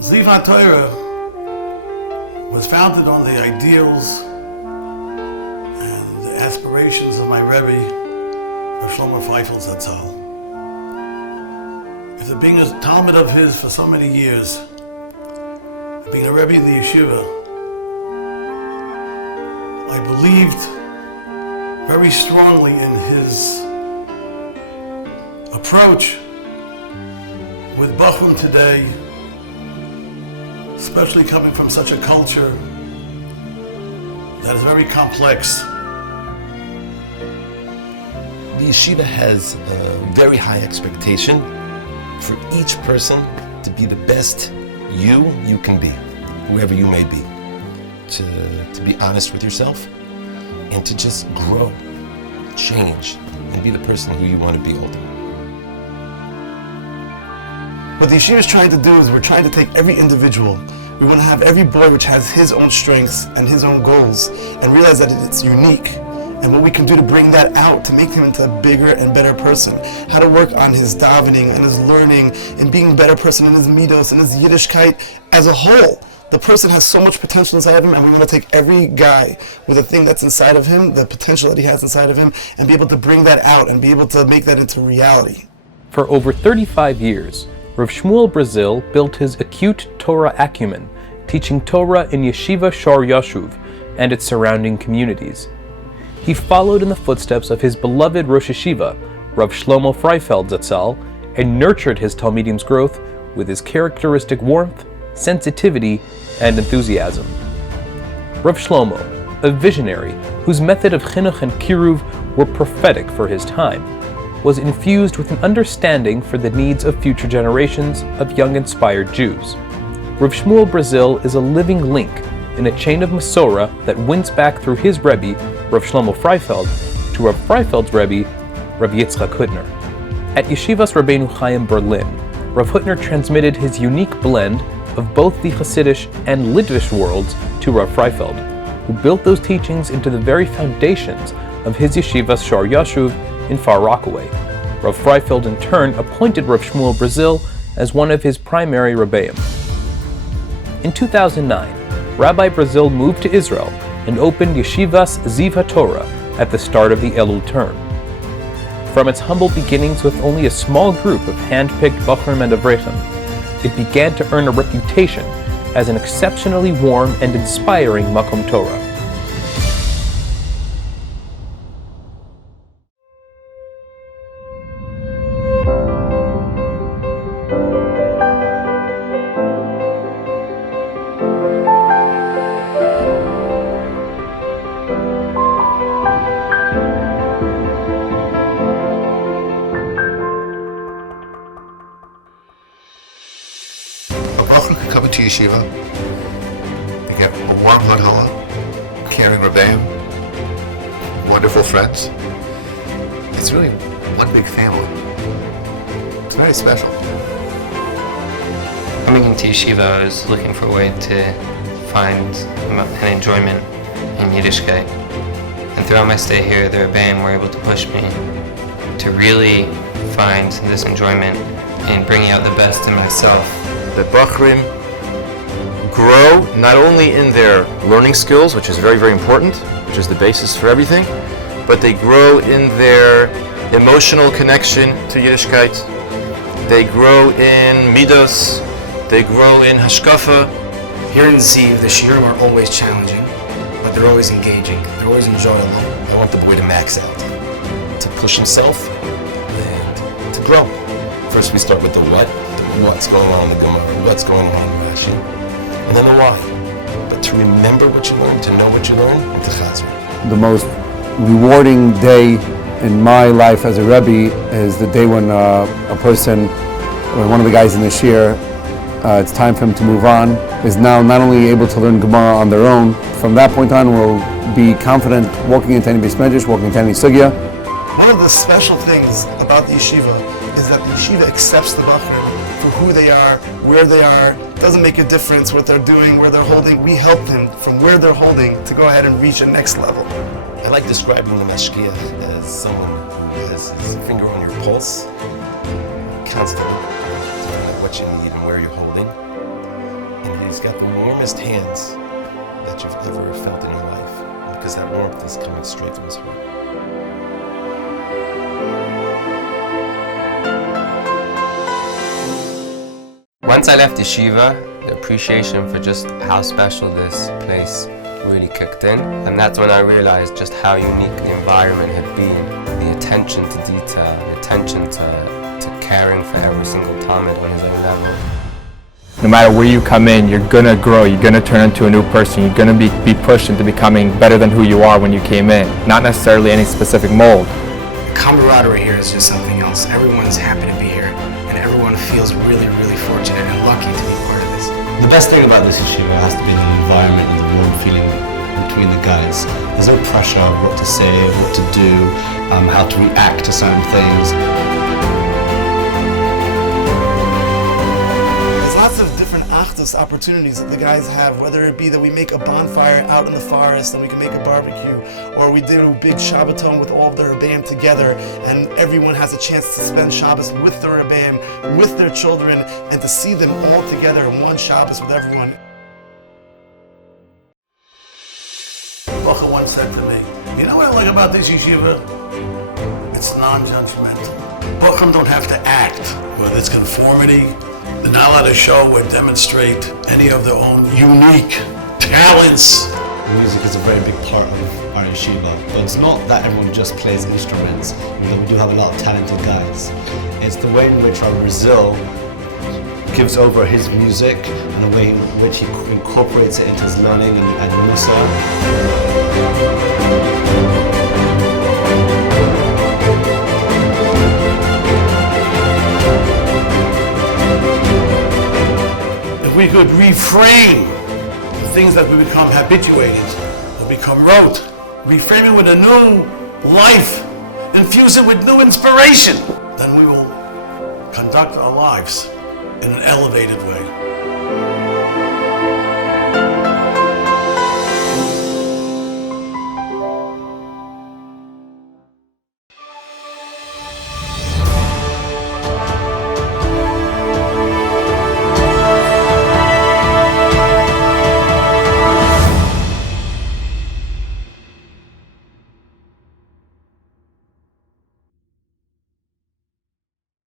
Zeev HaTorah was founded on the ideals and the aspirations of my Rebbe, Rav Shlomo Freifeld Zatzal. After being a Talmud of his for so many years, being a Rebbe in the yeshiva, I believed very strongly in his approach with Bachram today, especially coming from such a culture that is very complex. The yeshiva has a very high expectation for each person to be the best you can be, whoever you may be. To be honest with yourself and to just grow, change, and be the person who you want to be ultimately. What the yeshiva is trying to do is we're trying to take every individual. We want to have every boy which has his own strengths and his own goals and realize that it's unique. And what we can do to bring that out, to make him into a bigger and better person. How to work on his davening and his learning and being a better person in his midos and his Yiddishkeit as a whole. The person has so much potential inside of him, and we want to take every guy with a thing that's inside of him, the potential that he has inside of him, and be able to bring that out and be able to make that into reality. For over 35 years, Rav Shmuel Brazil built his acute Torah acumen, teaching Torah in Yeshiva Shor Yashuv and its surrounding communities. He followed in the footsteps of his beloved Rosh Yeshiva, Rav Shlomo Freifeld Zatzal, and nurtured his Talmidim's growth with his characteristic warmth, sensitivity, and enthusiasm. Rav Shlomo, a visionary whose method of chinuch and kiruv were prophetic for his time, was infused with an understanding for the needs of future generations of young inspired Jews. Rav Shmuel Brazil is a living link in a chain of Masorah that winds back through his Rebbe, Rav Shlomo Freifeld, to Rav Freifeld's Rebbe, Rav Yitzchak Hutner. At Yeshivas Rabbeinu Chaim Berlin, Rav Hutner transmitted his unique blend of both the Hasidic and Litvish worlds to Rav Freifeld, who built those teachings into the very foundations of his Yeshivas Shor Yashuv in Far Rockaway. Rav Freifeld in turn appointed Rav Shmuel Brazil as one of his primary Rebbeim. In 2009, Rabbi Brazil moved to Israel and opened Yeshivas Zeev HaTorah at the start of the Elul term. From its humble beginnings with only a small group of hand-picked Bachrim and Avrechem, it began to earn a reputation as an exceptionally warm and inspiring Makom Torah. Come into yeshiva, you get a warm Hadhala, caring Rebbeim, wonderful friends. It's really one big family. It's very special. Coming into yeshiva, I was looking for a way to find an enjoyment in Yiddishkeit. And throughout my stay here, the Rebbeim were able to push me to really find this enjoyment in bringing out the best in myself. The Bachrim grow not only in their learning skills, which is very, very important, which is the basis for everything, but they grow in their emotional connection to Yiddishkeit. They grow in midos. They grow in hashkafa. Here in Zeev, the shiurim are always challenging. but they're always engaging. They're always enjoyable. I want the boy to max out, to push himself, and to grow. First we start with the what, what's going on in the Gemara, what's going on in Rashi, and then the why. But to remember what you learned, to know what you learned, and to chazar. The most rewarding day in my life as a Rebbe is the day when when one of the guys in the shir, it's time for him to move on, is now not only able to learn Gemara on their own, from that point on will be confident walking into any Beis Medrash, walking into any sugya. One of the special things about the yeshiva is that the yeshiva accepts the Bachrim for who they are, where they are. It doesn't make a difference what they're doing, where they're holding. We help them from where they're holding to go ahead and reach a next level. I like describing the mashgiach as someone who has his finger on your pulse, constantly telling you what you need and where you're holding. And he's got the warmest hands that you've ever felt in your life, because that warmth is coming straight from his heart. Once I left yeshiva, the appreciation for just how special this place really kicked in, and that's when I realized just how unique the environment had been. The attention to detail, the attention to caring for every single Talmud on his own level. No matter where you come in, you're gonna grow, you're gonna turn into a new person, you're gonna be pushed into becoming better than who you are when you came in, not necessarily any specific mold. Camaraderie here is just something else. Everyone's happy to be here, and everyone feels really, really fortunate and lucky to be part of this. The best thing about this yeshiva has to be the environment and the warm feeling between the guys. There's no pressure of what to say, what to do, how to react to certain things. There's lots of different achdus opportunities that the guys have, whether it be that we make a bonfire out in the forest and we can make a barbecue, or we do a big Shabbaton with all of the Rebbeim together, and everyone has a chance to spend Shabbos with the Rebbeim, with their children, and to see them all together in one Shabbos with everyone. Bacha once said to me, you know what I like about this yeshiva? It's non-judgmental. Bachim don't have to act, whether it's conformity. They're not allowed to show or demonstrate any of their own unique talents. Music is a very big part of our yeshiva, but it's not that everyone just plays instruments. You know, we do have a lot of talented guys. It's the way in which our Brazil gives over his music and the way in which he incorporates it into his learning and Musa. If we could reframe the things that we become habituated or become rote, reframe it with a new life, infuse it with new inspiration, then we will conduct our lives in an elevated way.